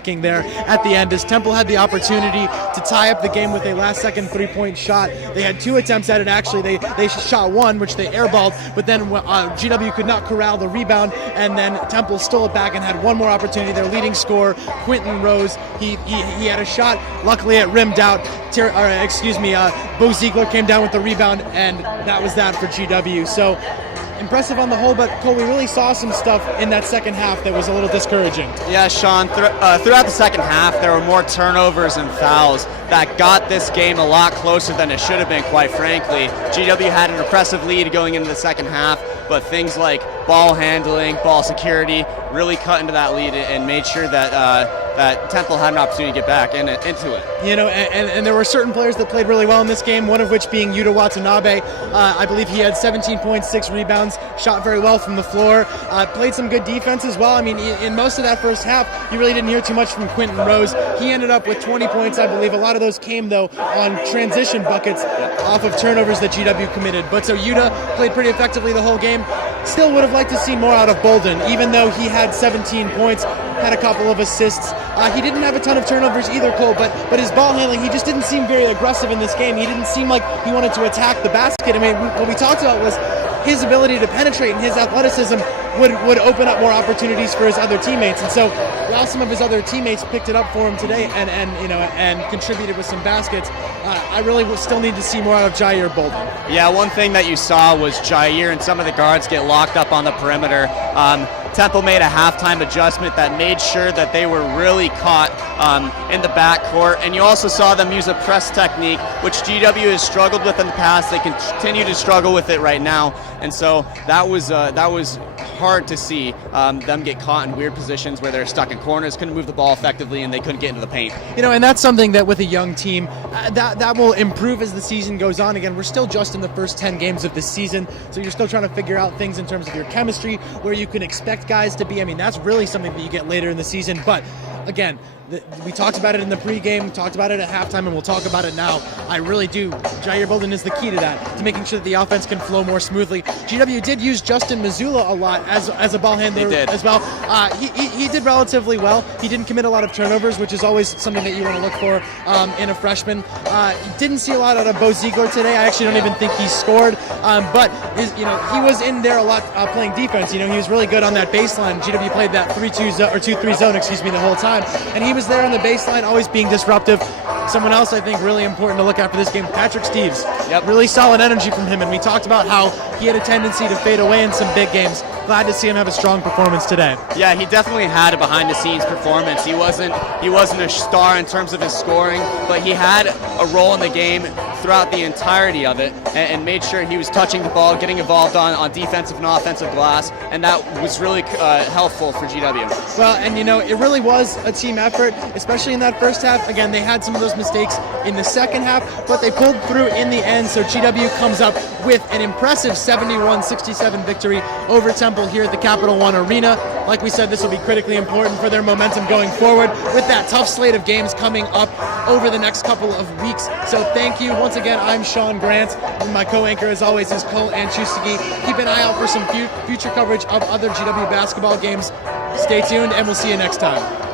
lacking there at the end as Temple had the opportunity to tie up the game with a last-second three-point shot. They had 2 attempts at it, actually. They shot one, which they airballed, but then GW could not corral the rebound, and then Temple stole it back and had one more opportunity. Their leading scorer, Quentin Rose, he had a shot. Luckily, it rimmed out. Bo Ziegler came down with the rebound, and that was that for GW. So impressive on the whole, but Cole, we really saw some stuff in that second half that was a little discouraging. Yeah, Sean, throughout the second half, there were more turnovers and fouls that got this game a lot closer than it should have been, quite frankly. GW had an impressive lead going into the second half, but things like ball handling, ball security really cut into that lead and made sure that that Temple had an opportunity to get back into it. You know, and there were certain players that played really well in this game, one of which being Yuta Watanabe. I believe he had 17.6 rebounds, shot very well from the floor, played some good defense as well. I mean, in most of that first half, you really didn't hear too much from Quentin Rose. He ended up with 20 points, I believe. A lot of those came, though, on transition buckets off of turnovers that GW committed. But so Yuta played pretty effectively the whole game. Still would have liked to see more out of Bolden, even though he had 17 points, had a couple of assists. He didn't have a ton of turnovers either, Cole, but his ball handling, he just didn't seem very aggressive in this game. He didn't seem like he wanted to attack the basket. I mean, what we talked about was his ability to penetrate and his athleticism would open up more opportunities for his other teammates. And so while some of his other teammates picked it up for him today and contributed with some baskets, I really still need to see more out of Jair Bolden. Yeah, one thing that you saw was Jair and some of the guards get locked up on the perimeter. Temple made a halftime adjustment that made sure that they were really caught in the backcourt, and you also saw them use a press technique, which GW has struggled with in the past. They continue to struggle with it right now, and so that was hard to see them get caught in weird positions where they're stuck in corners, couldn't move the ball effectively, and they couldn't get into the paint. You know, and that's something that with a young team, that will improve as the season goes on. Again, we're still just in the first 10 games of this season, so you're still trying to figure out things in terms of your chemistry, where you can expect guys to be. I mean, that's really something that you get later in the season, but again, we talked about it in the pregame, talked about it at halftime, and we'll talk about it now. I really do. Jair Bolden is the key to that, to making sure that the offense can flow more smoothly. GW did use Justin Mazzulla a lot as a ball handler as well. He did relatively well. He didn't commit a lot of turnovers, which is always something that you want to look for in a freshman. Didn't see a lot out of Bo Ziegler today. I actually don't even think he scored, but he was in there a lot playing defense. He was really good on that baseline. GW played that 2-3 zone, the whole time, and he was there on the baseline, always being disruptive. Someone else I think really important to look at for this game, Patrick Steves. Yep. Really solid energy from him, and we talked about how he had a tendency to fade away in some big games. Glad to see him have a strong performance today. Yeah, he definitely had a behind-the-scenes performance. He wasn't a star in terms of his scoring, but he had a role in the game throughout the entirety of it, and made sure he was touching the ball, getting involved on defensive and offensive glass, and that was really helpful for GW. Well, and it really was a team effort, especially in that first half. Again, they had some of those mistakes in the second half, but they pulled through in the end, so GW comes up with an impressive 71-67 victory over Temple here at the Capital One Arena. Like we said, this will be critically important for their momentum going forward with that tough slate of games coming up over the next couple of weeks. So thank you. Once again, I'm Sean Grant, and my co-anchor as always is Cole Anchustegui. Keep an eye out for some future coverage of other GW basketball games. Stay tuned, and we'll see you next time.